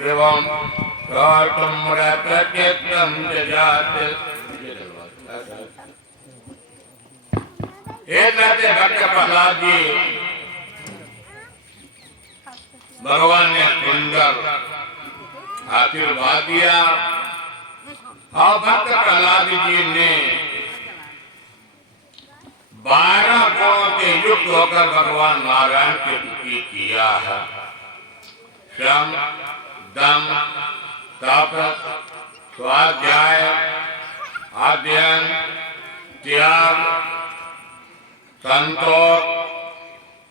एवं प्रत्यक्षम जाते भक्त प्रहलाद जी भगवान ने सुंदर आशीर्वाद दिया और भक्त प्रहलाद जी ने 12 गुणों के युक्त होकर भगवान नारायण की स्तुति किया है। श्रम, दम, तप, स्वाध्याय, अध्ययन, त्याग, संतोष,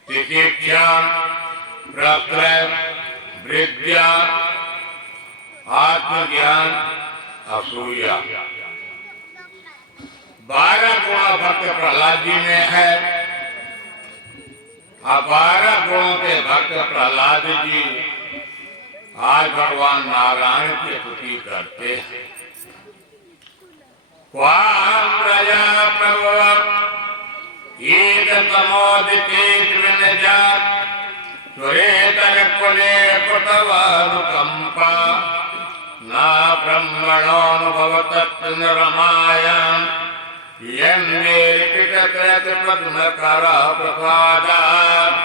तितिक्षा, प्रत्यय, विद्या, आत्मज्ञान, असूया। 12 गुण भक्त प्रहलाद जी में है। 12 गुणों के भक्त प्रहलाद जी आज भगवान नारायण की स्तुति करते हैं। क्वाम प्रजा प्रभु ईद तमोदिते त्रिनजात त्वरेतर कुले पुटवानुकंपा ना ब्रह्मणोऽनुभवतत् नरमायां यन्मे पितकृत पद्मकर प्रसादात्।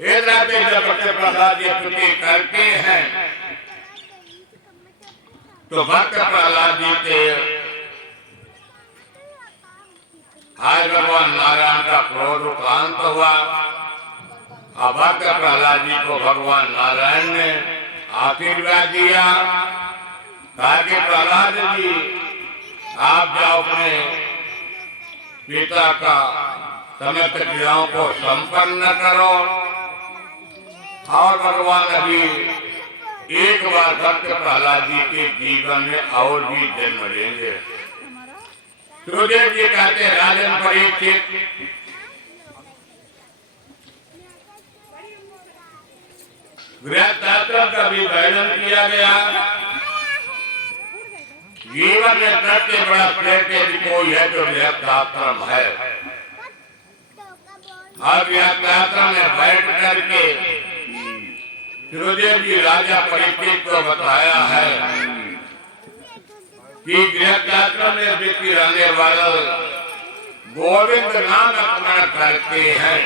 जब भक्त प्रहलाद जी स्तुति करते हैं तो भक्त प्रहलाद जी के आज भगवान नारायण का क्रोध शांत हुआ। अब भक्त प्रहलाद जी को भगवान नारायण ने आशीर्वाद दिया। कहा कि प्रहलाद जी आप जाओ अपने पिता का समस्त क्रियाओं को संपन्न करो और भगवान अभी एक बार भक्त प्रहलाद जी के जीवन में और भी जन्म लेंगे। सुखदेव जी कहते हैं राजन परीक्षित गृहस्थाश्रम का भी वर्णन किया गया। जीवन में सबसे बड़ा प्रेम कोई है जो गृहस्थाश्रम है। और गृहस्थाश्रम में बैठ करके सुखदेव जी राजा परीक्षित को बताया है कि गृहस्थाश्रम में व्यक्ति रहने वाले गोविंद नाम स्मरण करते हैं।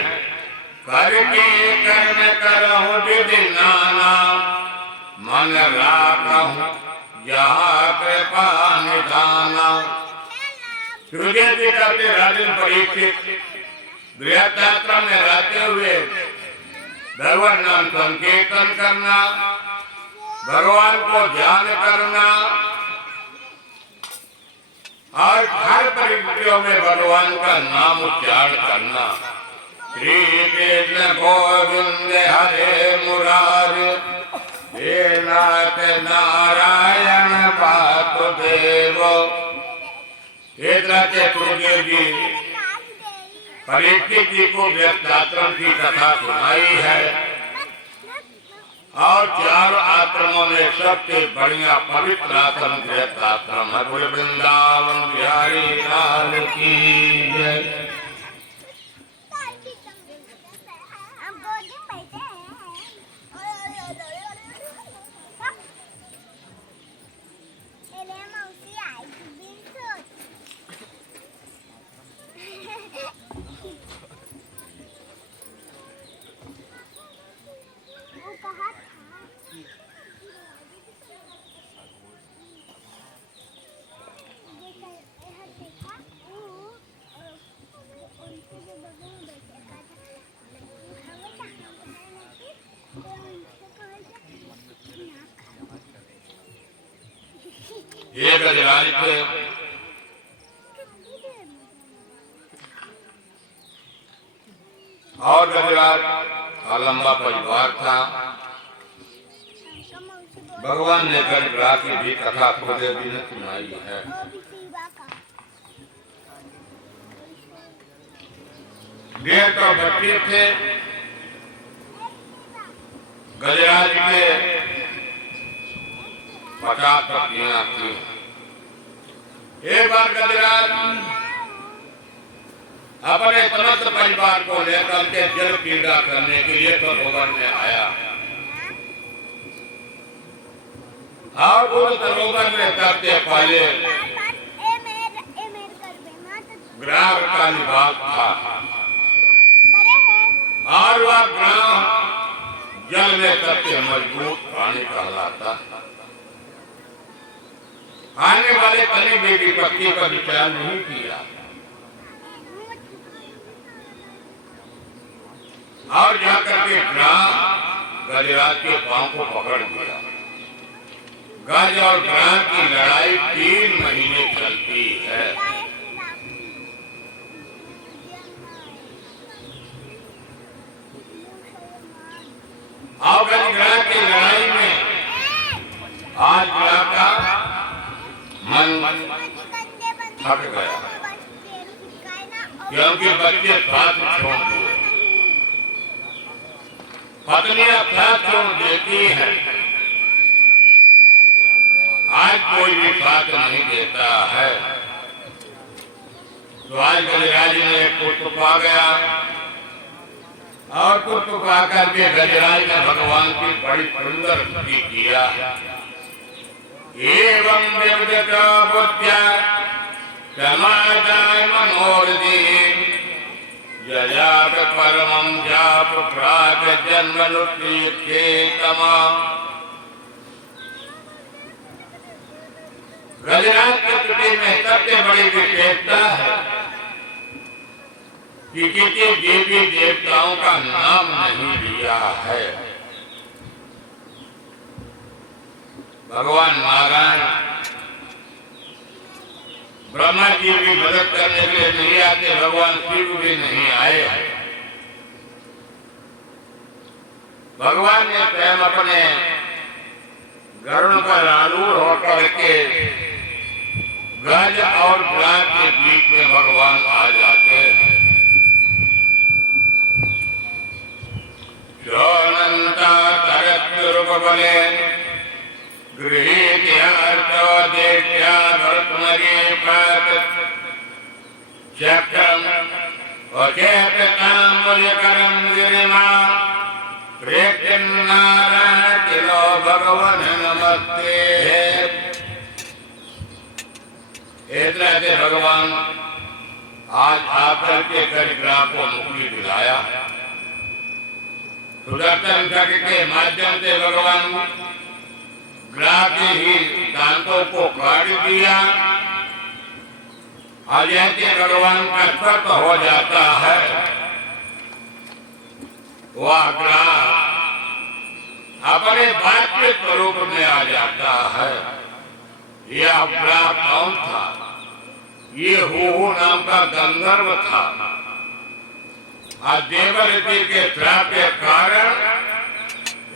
करके कर्म करहूं विधि नाना मन राखहूं जहाँ कृपा निधाना। सुखदेव जी कहते राजन परीक्षित गृहस्थाश्रम में रहते हुए भगवान नाम संकीर्तन करना, भगवान को ध्यान करना और हर परिस्थितियों में भगवान का नाम उच्चारण करना। श्री कृष्ण गोविंद हरे मुरारे हे नाथ नारायण वासुदेव। सुखदेव जी परीक्षित जी को गृहस्थाश्रम की कथा सुनाई है और 4 आश्रमों में सबसे बढ़िया पवित्र आश्रम गृहस्थाश्रम है। वृंदावन बिहारी लाल की जय। ये गजराज थे और गजराज का लंबा परिवार था। भगवान ने गजराज की भी कथा सुखदेव जी ने सुनाई है। डेढ़ तो बच्चे थे। गजराज के 50 पत्नियां थी। एक बार गजराज अपने समस्त परिवार को लेकर के जल क्रीड़ा करने के लिए सरोवर में आया। और उस सरोवर में सबसे पहले ग्राम का निवास था और वह ग्राम जल में सबसे मजबूत प्राणी कहलाता। आने वाले कली में विपत्ति का विचार नहीं किया और जाकर के ग्राम गजराज के पांव को पकड़ लिया। गज और ग्राम की लड़ाई 3 महीने चलती है। और गजराज की लड़ाई में आज का मन थक गया क्योंकि बच्चे साथ छोड़ दिए, पत्नियां साथ छोड़ देती हैं, आज कोई भी साथ नहीं देता है। तो आज गजराज ने कुछ पा गया और कुछ पाकर के गजराज ने भगवान की बड़ी सुंदर स्तुति किया। एवं देवदत्ता बुद्ध्या समादाय मनोरथी जजात परमं जाप प्राग जन्मनुष्ठिये तमा। गजराज की स्तुति में सबसे बड़ी विशेषता है कि किसी देवी देवताओं का नाम नहीं लिया है। भगवान नारायण ब्रह्मा जी भी मदद करने के लिए नहीं आते, भगवान शिव भी नहीं आए। भगवान ने स्वयं अपने गरुड़ पर आरूढ़ होकर के गज और ग्राम के बीच में भगवान आ जाते हैं। अनंता तरत्रुपबले गृहीत्यार्तो देत्या भरतमगे पात चक्रम वचेततां मुजकरं गिरिमा प्रेक्षन्नारायण किलो भगवन नमस्ते। इस तरह से भगवान आज आकर के गजग्राम को मुक्ति दिलाया। सुदर्शन चक्र के माध्यम से भगवान ग्राह के ही दांतों को काट दिया और जैसे भगवान का स्पर्श हो जाता है वह ग्राह अपने बाह्य स्वरूप में आ जाता है। यह ग्राह कौन था? ये हूहू नाम का गंधर्व था। देवऋषि के श्राप के कारण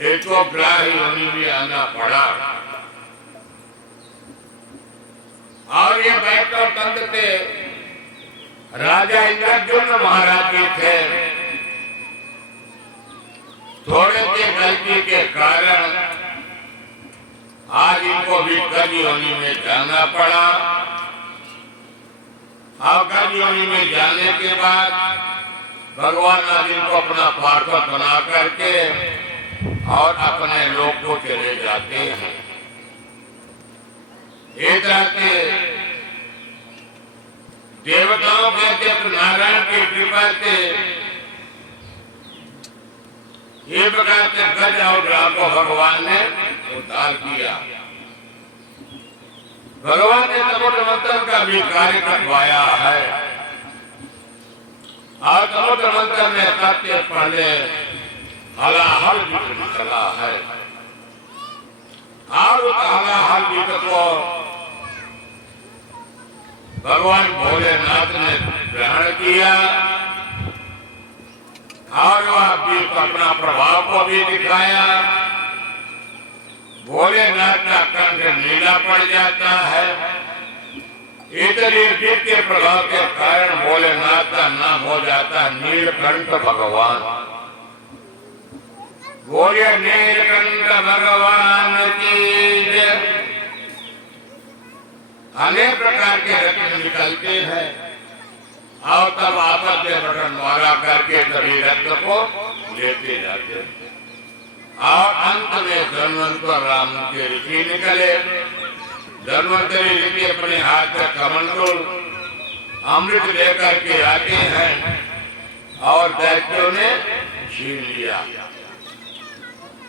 इसको ग्राही योनि में आना पड़ा और ये वैष्णव तंत्र के राजा इंद्रद्युम्न महाराज जी थे। थोड़े से गलती के कारण आज इनको भी गज योनि में जाना पड़ा और गज योनि में जाने के बाद भगवान आज इनको अपना पार्षद बना करके और अपने लोक को चले जाते हैं। एक तरह से देवताओं के नारायण की कृपा से ये प्रकार से गज और ग्राह को भगवान ने उद्धार किया। भगवान ने समुद्र मंथन का भी कार्य करवाया है और समुद्र मंथन में सबसे पहले हलाहल युद्ध निकला है और उस हलाहल युद्ध को भगवान भोलेनाथ ने ग्रहण किया और वह भी अपना प्रभाव को भी दिखाया। भोलेनाथ का कंठ नीला पड़ जाता है। इतने विद्युत के प्रभाव के कारण भोलेनाथ का नाम हो जाता है नीलकंठ भगवान। बोले नीलकंठ भगवान की जय। अनेक प्रकार के रत्न निकलते हैं और तब आपस में बटन मारा करके सभी रत्न को लेते जाते हैं और अंत में धन्वंतर राम के ऋषि निकले। धन्वंतरी ऋषि अपने हाथ में कमंडल अमृत लेकर के आते हैं और दैत्यों ने छीन लिया।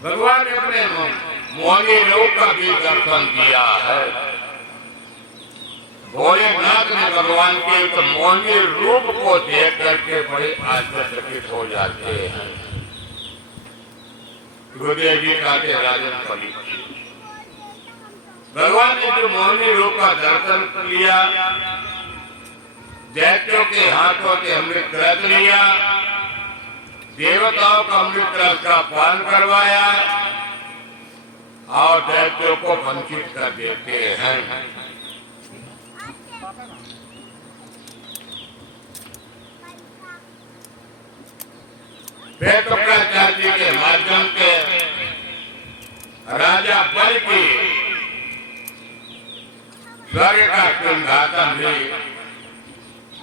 भगवान ने अपने मोहनी रूप का भी दर्शन किया है। भोलेनाथ ने भगवान के तो मोहनी रूप को देख करके बड़े आश्चर्यचकित हो जाते हैं। गुरुदेव जी कहते राजन परीक्षित, भगवान ने जो मोहनी रूप का दर्शन किया, दैत्यों के हाथों से अमृत रख लिया, देवताओं का अमृत रस का पान करवाया और दैत्यों को वंचित कर देते हैं। वेदव्याचार्य के माध्यम से राजा बल की स्वर्ग का सिंहासन भी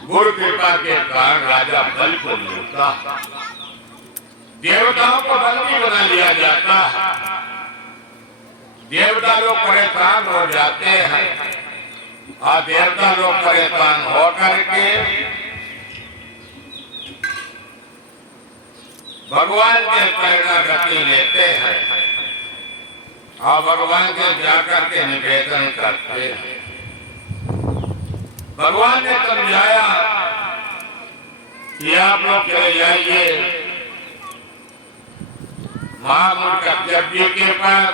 गुरु कृपा के कारण राजा बल को मिलता। देवताओं को बंदी बना लिया जाता। देवता लोग परेशान हो जाते हैं और देवता लोग परेशान होकर के भगवान के शरणागति लेते हैं और भगवान के जाकर के निवेदन करते हैं। भगवान ने समझाया कि आप लोग चले जाइए महामूल कर्तव्य के पास।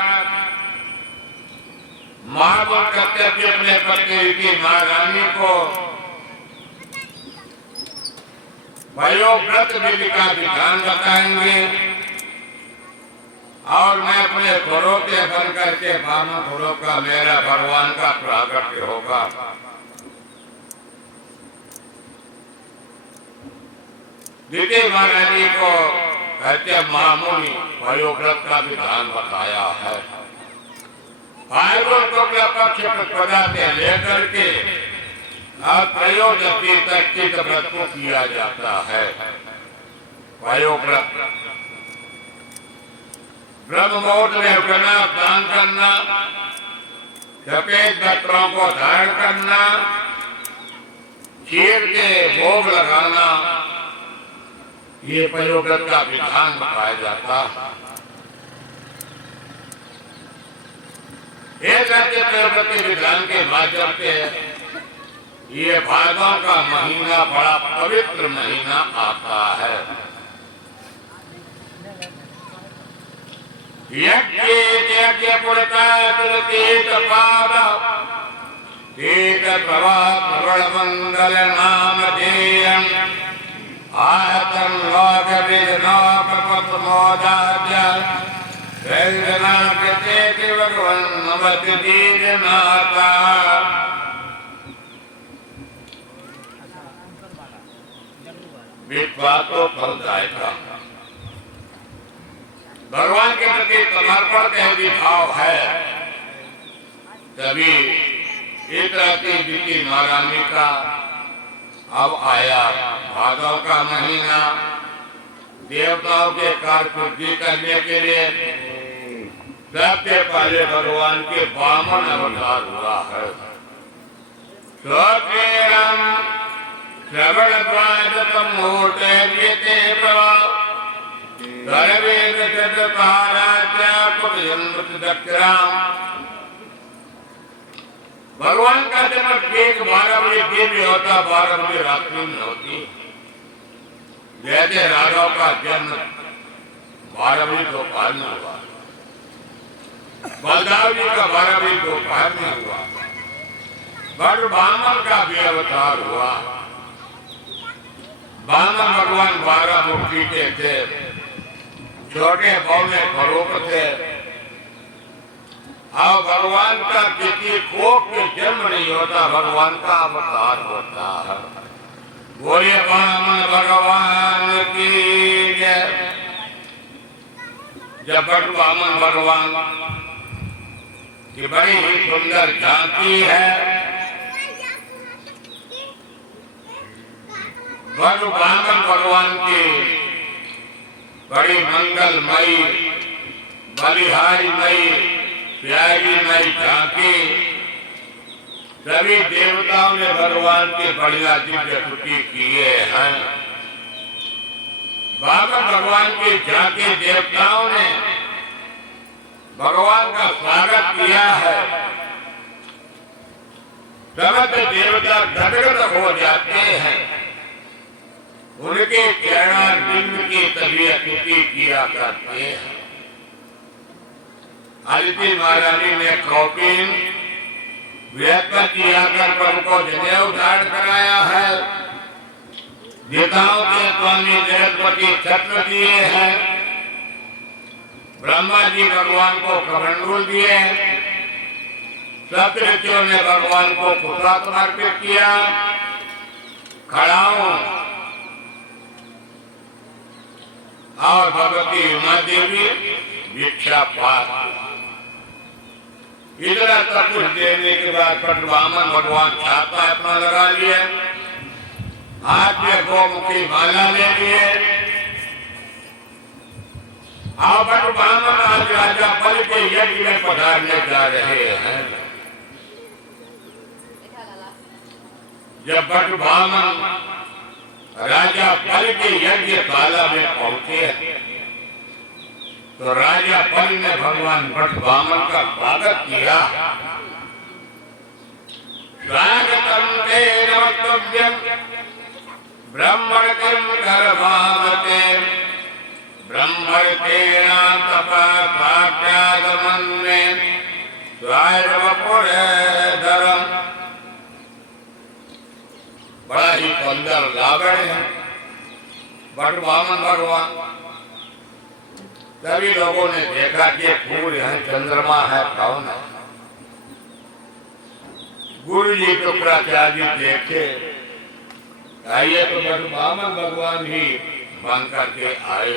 महामूल कर्तव्य अपने पत्नी की महारानी को वयोव्रत विधि का विधान बताएंगे और मैं अपने घोड़ों के बन करके बानों घोड़ों का मेरा भगवान का प्रागट्य होगा। द्वितीय महारानी को कहते मामूली वयोव्रत का विधान बताया है। फाल्गुन शुक्ल पक्ष प्रतिपदा से लेकर के त्रयोदशी तक चित्त व्रत को किया जाता है। वयोव्रत ब्रह्म मुहूर्त में उठना, स्नान करना, सफेद वस्त्रों को धारण करना, खीर के भोग लगाना, ये वयोव्रत का विधान बताया जाता है। वयोव्रत के विधान के माध्यम से ये भादों का महीना बड़ा पवित्र महीना आता है। यज्ञ पुरता मंगल नाम देयम् आतन लोक विघ्नोपमोदार्य वेदना कृते भगवन् नमति दीननाथा। विश्वास को फलदायक भगवान के प्रति समर्पण का यदि भाव है तभी इस तरह की महारानी का अब आया भादों का महीना। देवताओं के कार्य पूर्ति करने के लिए सबसे पहले भगवान के वामन अवतार हुआ है। श्रवणद्वादशं मुहूर्ते व्यते भगवान का जन्म ठीक 12 बजे दिन में होता, 12 बजे रात्रि में होती। जैसे राघव का जन्म 12 बजे दोपहर में हुआ, बलदाव जी का 12 बजे दोपहर में हुआ, बड़ बामन का भी अवतार हुआ। बामन भगवान 12 मुखी के थे, छोटे बौने स्वरूप थे और भगवान का किसी कोप के जन्म नहीं होता, भगवान का अवतार होता है। बोले बामन भगवान की जय। जब बड़ बामन भगवान की बड़ी ही सुंदर झांकी है। बड़ बामन भगवान की बड़ी मंगलमयी बलिहारी मई प्यारी मई झांकी सभी देवताओं ने भगवान के बढ़िया दिव्य स्तुति किए हैं। बाबा भगवान की झांकी देवताओं ने भगवान का स्वागत किया है। समस्त देवता गदगद हो जाते हैं, उनके चरणारविंद की तबीयत स्तुति किया करते हैं। अदिति महारानी ने कौपिन बृहस्पति आकर प्रभु को जनेऊ धारण कराया है। देवताओं के स्वामी बृहस्पति छत्र दिए हैं। ब्रह्मा जी भगवान को कमंडल दिए। सब ऋषियों ने भगवान को पुष्प समर्पित किया। खड़ाओं और भगवती उमा देवी भिक्षा पात्र। इतना सब कुछ देने के बाद ब्राह्मण भगवान छाता अपना लगा लिए, हाथ में गोमुखी माला ले लिए। अब ब्राह्मण आज राजा बलि के यज्ञ में पधारने जा रहे हैं। जब बट ब्राह्मण राजा बलि के यज्ञ शाला में पहुंचे तो राजा बलि ने भगवान बट ब्राह्मण का स्वागत किया। स्वागतम ते नमस्तुभ्यं ब्रह्मण किं कर्मावते ब्रह्मणतेन तपः साक्षादमन्ये स्वायर्वपुरेधरम्। बड़ा ही सुंदर लावण्य है बट ब्राह्मण भगवान। सभी लोगों ने देखा कि फूल है, चंद्रमा है, कौन है। गुरु जी शुक्राचार्य देखे, आइए तो बट ब्राह्मण भगवान ही बन करके आए।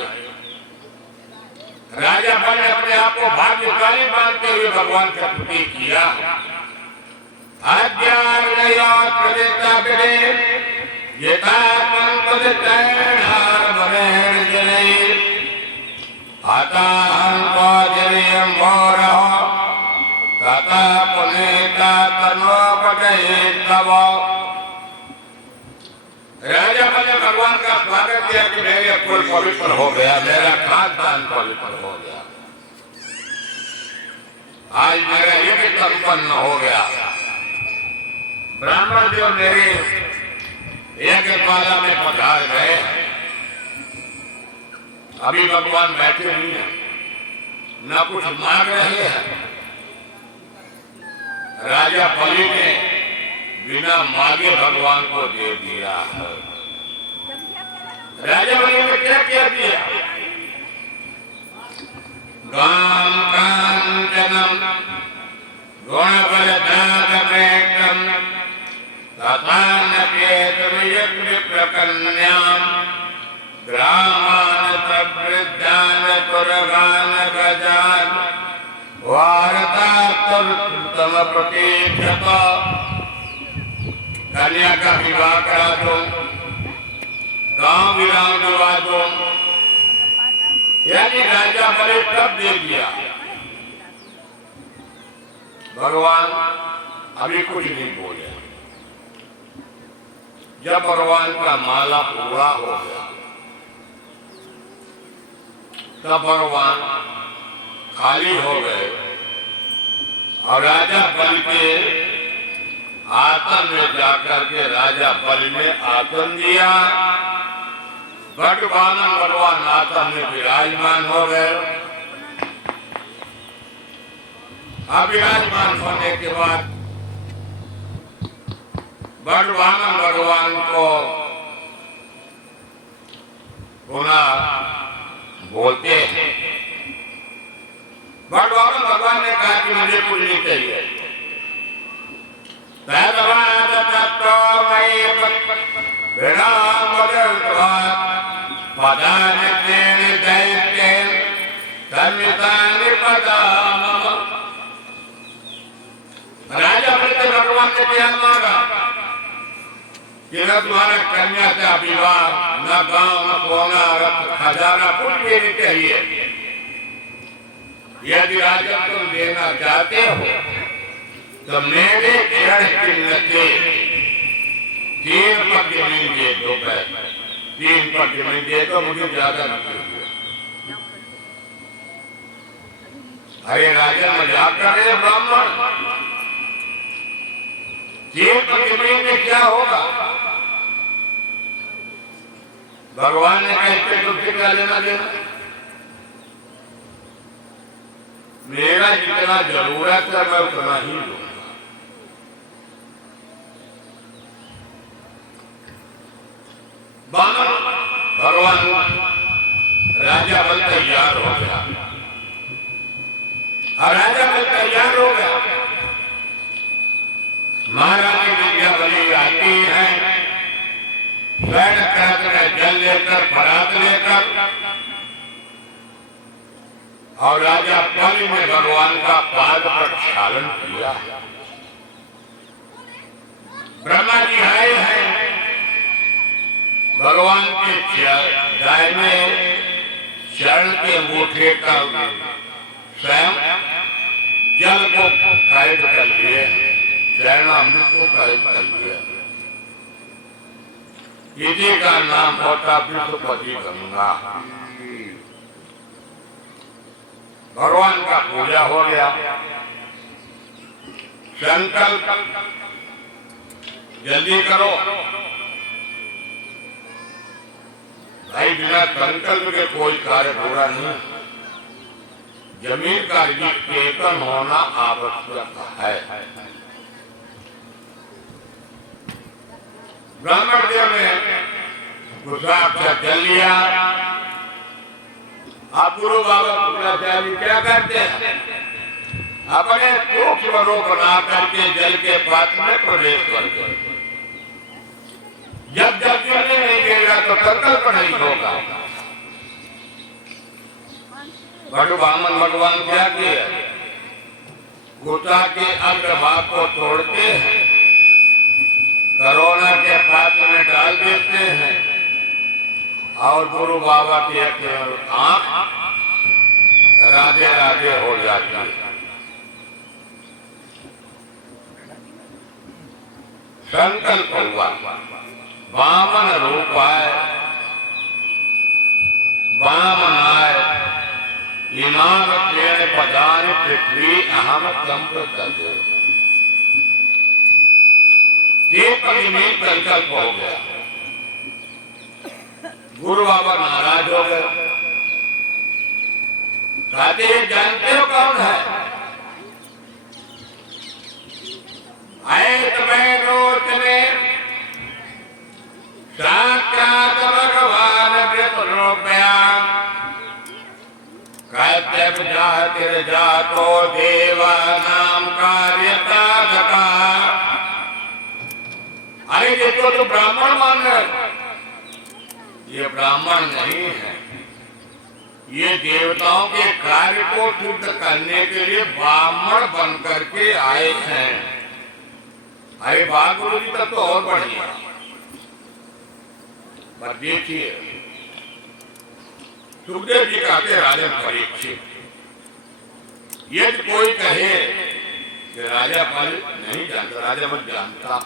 राजा बल ने अपने आप को भाग्यशाली मानते हुए भगवान का स्तुति किया। राजा बल ने भगवान का स्वागत किया कि मेरे कुल पवित्र हो गया, मेरा खानदान पवित्र हो गया, आज मेरा यज्ञ संपन्न हो गया। ब्राह्मण जो मेरे यज्ञशाला में पधार गए, अभी भगवान बैठे नहीं हैं, न कुछ मांग रहे हैं। राजा बलि ने बिना मांगे भगवान को दे दिया है। राजा बलि ने क्या क्या दिया? गाम कांचनम गुणबलदागमेकम तथा नकेतुर्यज्ञप्रकन्याम ग्रामान प्रवृद्धान पुरगान गजान वारतातुर्तम प्रतीक्षत। कन्या का विवाह करा दो, गांव विराम दिवा दो, यानी राजा बलि तब दे दिया। भगवान अभी कुछ नहीं बोले। जब भगवान का माला पूरा हो गया तब भगवान खाली हो गए और राजा बलि के आसन में जाकर के राजा बलि ने आसन दिया। बट ब्राह्मण भगवान आसन में विराजमान हो गए। अब विराजमान होने के बाद बट ब्राह्मण भगवान को पुनः बोलते हैं। बट ब्राह्मण भगवान ने कहा कि मुझे कुछ नहीं चाहिए। राजा बलि भगवान ने क्या मांगा कि न तुम्हारा कन्या का विवाह, न गांव, न सोना, रत्न खजाना कुछ भी नहीं चाहिए। यदि राजा तुम देना चाहते हो तो मेरे चरण चिन्ह से 3 पग जमीन दे दो। 3 पग जमीन दे दो, मुझे ज्यादा नहीं। अरे राजा मजाक कर रहे ब्राह्मण, 3 पग जमीन में क्या होगा? भगवान ने कहते तुझसे क्या लेना देना? मेरा जितना जरूरत है मैं उतना ही लूंगा। भगवान राजा बल तैयार हो गया, और राजा बल तैयार हो गया। महारानी विद्यावली आती है, जल लेकर, परात लेकर, और राजा पल में भगवान का पाद प्रक्षालन किया। ब्रह्मा जी आए हैं, भगवान के दाहिने चरण के अंगूठे का स्वयं जल को कैद कर लिए, चरणामृत को कैद कर लिया। इसी का नाम होता विश्वपति गंगा। भगवान का पूजा हो गया। संकल्प जल्दी करो भाई, बिना संकल्प के कोई कार्य पूरा नहीं। जमीन का रजिस्ट्रेशन होना आवश्यक है। ब्राह्मण देव ने गुजरात से चल लिया। आप गुरु बाबा शुक्राचार्य क्या करते हैं? अपने सूक्ष्म रूप बना करके जल के पात्र में प्रवेश करते। जब जल नहीं गिरेगा तो संकल्प नहीं होगा। भगवान भगवान क्या किया? गुटा के अग्रभाग को तोड़ते हैं, कोरोना के पात्र में डाल देते हैं, और गुरु बाबा की आंख राधे राधे हो जाती है। संकल्प हुआ, वामन रूप आए, वामन आए, इमाम तेरे पदान पृथ्वी अहम संप्रद। संकल्प हो गया। गुरु बाबा नाराज हो गए, कहते हैं जानते हो कौन है? आए तुम्हें रोच में साक्षात भगवान कृत रूपया, कहते जातिर जातो देवा नाम कार्यता जगा। अरे ये तो ब्राह्मण मान रहे, ये ब्राह्मण नहीं है, ये देवताओं के कार्य को सिद्ध करने के लिए ब्राह्मण बन करके आए हैं। अरे गुरु जी तक तो और बढ़िया। पर देखिए सुखदेव जी कहते राजा परीक्षित, यदि कोई कहे कि राजा पल नहीं जानता, राजा मत जानता,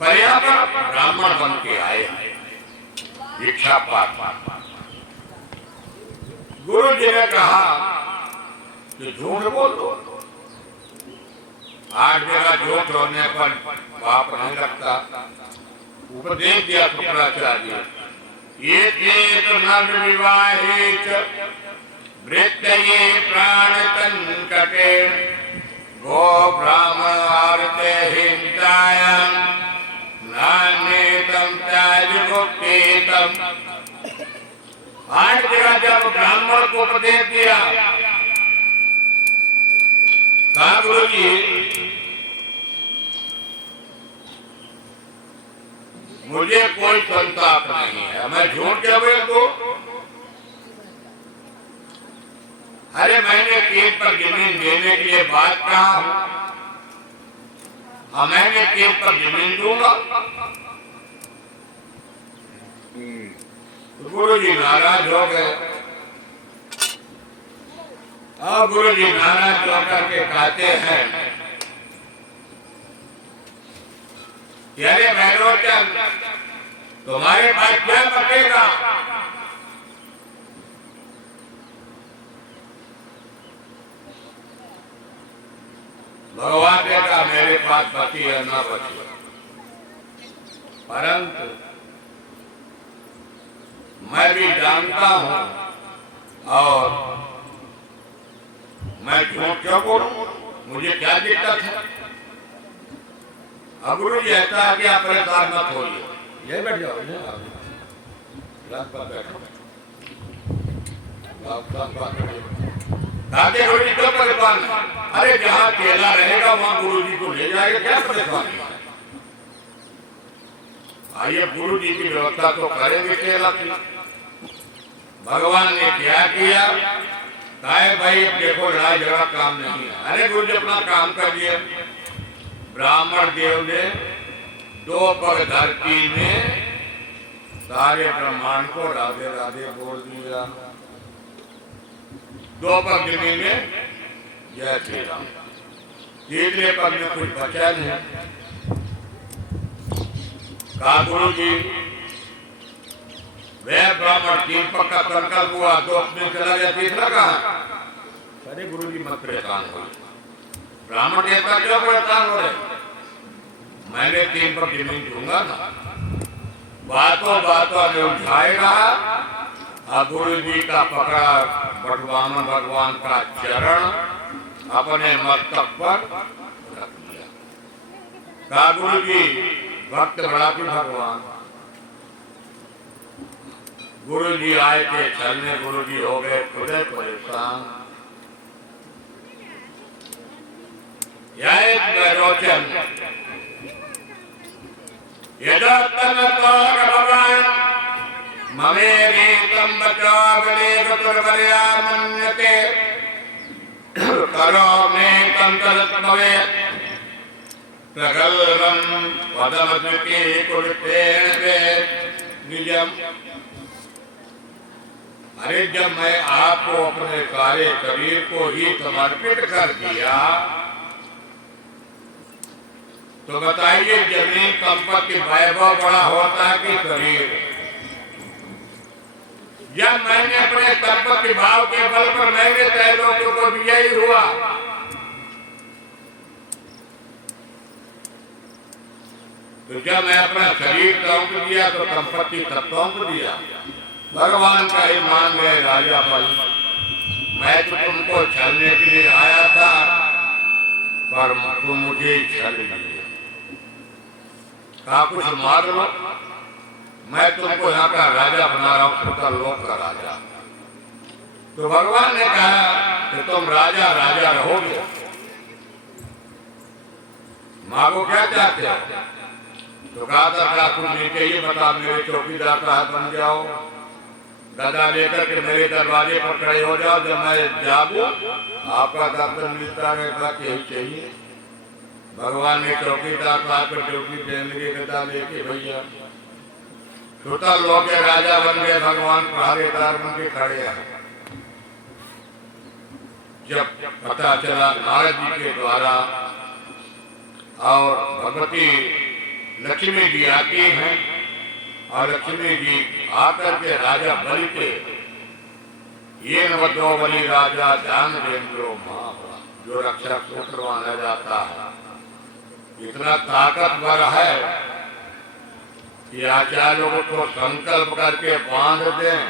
पर यहाँ पर ब्राह्मण बन के आए, दीक्षा पाठ। गुरु जी ने कहा कि झूठ बोलो। 8 जगह झूठ होने पर पाप नहीं लगता। उपदेश दिया शुक्राचार्य, ये नर विवाहित वृत्तये प्राण संकटे गो ब्राह्मण आरते हिंसायाम नान्यतम त्याजुक्तेतम। 8 जगह जब ब्राह्मण को उपदेश दिया, कहा गुरु जी मुझे कोई संताप नहीं है, मैं झूठ क्या बोल दूं? अरे मैंने 3 पर जमीन देने के लिए बात कहा, मैंने 3 पर जमीन दूंगा। गुरु जी नाराज हो गए, अब गुरु जी नाराज होकर के कहते हैं, अरे भैरवचंद, तुम्हारे पास क्या बचेगा? भगवान ने कहा, मेरे पास बची है ना बची, परंतु मैं भी जानता हूं और मैं झूठ क्यों बोलूं, मुझे क्या दिक्कत है? अब गुरु जी ऐसा है कि आप परेशान मत होइए, ये बैठ जाओ, दादे गुरु जी क्यों परेशान है? अरे जहाँ केला रहेगा वहाँ गुरु जी को ले जाएगा, क्या परेशानी है? आइए गुरु जी की व्यवस्था तो करेंगे केला की। भगवान ने क्या किया? कहे भाई देखो लड़ाई झगड़ा काम नहीं है। अरे गुरु जी अपना काम करिए। ब्राह्मण देव ने 2 पग धरती में सारे ब्रह्मांड को राधे राधे बोल दिया। 2 पग जमीन में जय श्री राम। तीसरे पग में कुछ बचा नहीं। कहा गुरु जी वह ब्राह्मण 3 पग का संकल्प हुआ, 2 में चला गया, तीसरा कहा? अरे गुरु जी मत परेशान हो, ब्राह्मण ऐसा क्यों परेशान हो रहे? मैंने 3 पग जमीन दूंगा ना। बातों बातों में उठाएगा और गुरु जी का पकड़ा भगवान का चरण अपने मस्तक पर रख दिया। कहा गुरु जी भक्त बड़ा की भगवान। गुरु जी आए थे चलने, गुरु जी हो गए खुद परेशान। रोचन भगवान ममेरी तम बचावले मन्यते करो में तम तलत्मवे प्रगल्भम पदमद्विके कुरुतेन वे निजम। अरे जब मैं आपको अपने सारे शरीर को ही समर्पित कर दिया तो बताइए जमीन संपत्ति वैभव बड़ा होता है कि शरीर? जब मैंने अपने संपत्ति भाव के बल पर मैंने त्रैलोक्यों को विजयी हुआ तो जब मैं अपना शरीर सौंप दिया तो संपत्ति सब सौंप दिया। भगवान का ही मान गए राजा बल। मैं तो तुमको छलने के लिए आया था पर तुम मुझे छल लिए। कहा कुछ मार लो, मैं तुमको यहाँ का राजा बना रहा हूँ, सुतल लोक का राजा। तो भगवान ने कहा कि तुम राजा राजा रहोगे, मांगो क्या चाहते हो? तो कहा था कुछ नहीं चाहिए, बता मेरे चौकीदार का हाथ बन जाओ, गदा लेकर के मेरे दरवाजे पर खड़े हो जाओ, जब मैं जागू आपका दर्शन मिलता रहेगा, यही चाहिए। भगवान ने चौकीदार को आकर चौकी देने के गदा लेके भैया सुतल लोक के राजा बन गए। भगवान पहरेदार बन के खड़े हैं। जब पता चला नारद जी के द्वारा और भगवती लक्ष्मी जी आती हैं और लक्ष्मी जी आकर के राजा बलि के ये नवदो बलि राजा ध्यान देंद्रो मां, जो रक्षा सूत्र माना जाता है, इतना ताकतवर है कि आचार्यों को संकल्प करके बांध दें,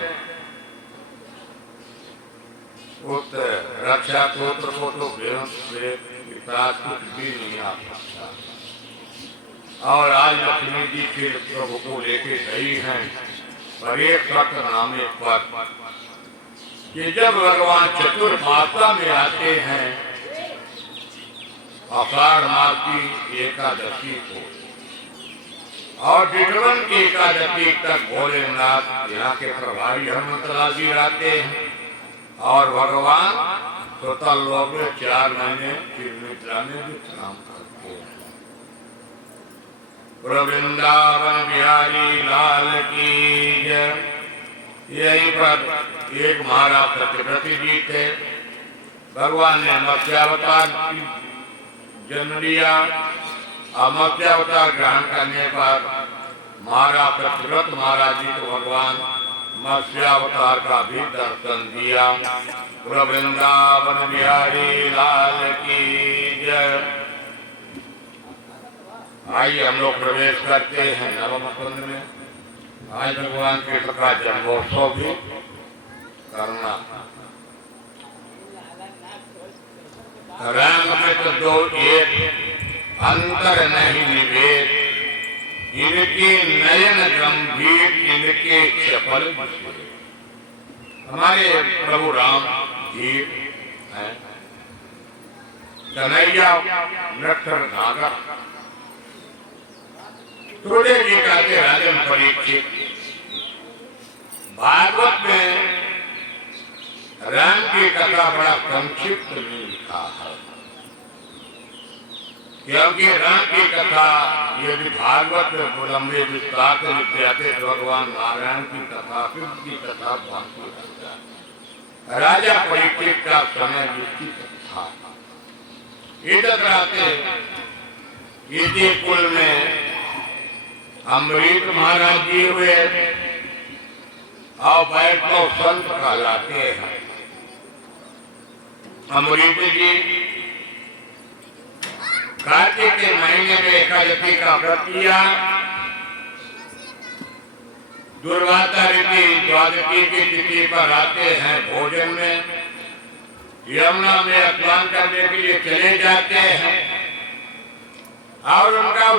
उस रक्षा सूत्र को तो कुछ भी नहीं आ सकता। और आज लक्ष्मी जी फिर प्रभु को लेके गई हैं पर एक नामे पर कि जब भगवान चतुर्मासा में आते हैं आषाढ़ मास की एकादशी को और डिडवन की एकादशी तक भोलेनाथ यहाँ के प्रभारी हनुमंतलाल जी रहते हैं और भगवान सुतल लोक में 4 महीने फिर निद्रा में विश्राम करते हैं। वृंदावन बिहारी लाल की जय। यहीं पर एक महाराज सत्यव्रती जी थे, भगवान ने मत्स्यावतार जन्म लिया। मत्स्यावतार ग्रहण करने पर महाराज पृथ्वीव्रत महाराज जी को भगवान मत्स्यावतार का भी दर्शन दिया। वृंदावन बिहारी लाल की जय। आइए हम लोग प्रवेश करते हैं नवम स्कंद में। आज भगवान कृष्ण का जन्मोत्सव भी करना। राम कृष्ण दो एक, अंतर नहीं निवेद, इनके नयन गंभीर, इनके चपल। हमारे प्रभु राम जी हैं कन्हैया नटखट नागर। थोड़े जी कहते राजन परीक्षित। भागवत में राम की कथा बड़ा संक्षिप्त में लिखा है, क्योंकि राम की कथा यदि भागवत में लंबे विस्तार से लिख जाते तो भगवान नारायण की कथा की कथा बाकी रहता है। राजा परीक्षित का समय जिसकी था इधर रहते इसी कुल में अमृत महाराज जी हुए और वैष्णव संत कहलाते हैं। अमृत जी कार्तिक के महीने में एकादशी का व्रत किया। दुर्वासा ऋषि द्वादशी की तिथि पर आते हैं भोजन में, यमुना में स्नान करने के लिए चले जाते हैं और उनका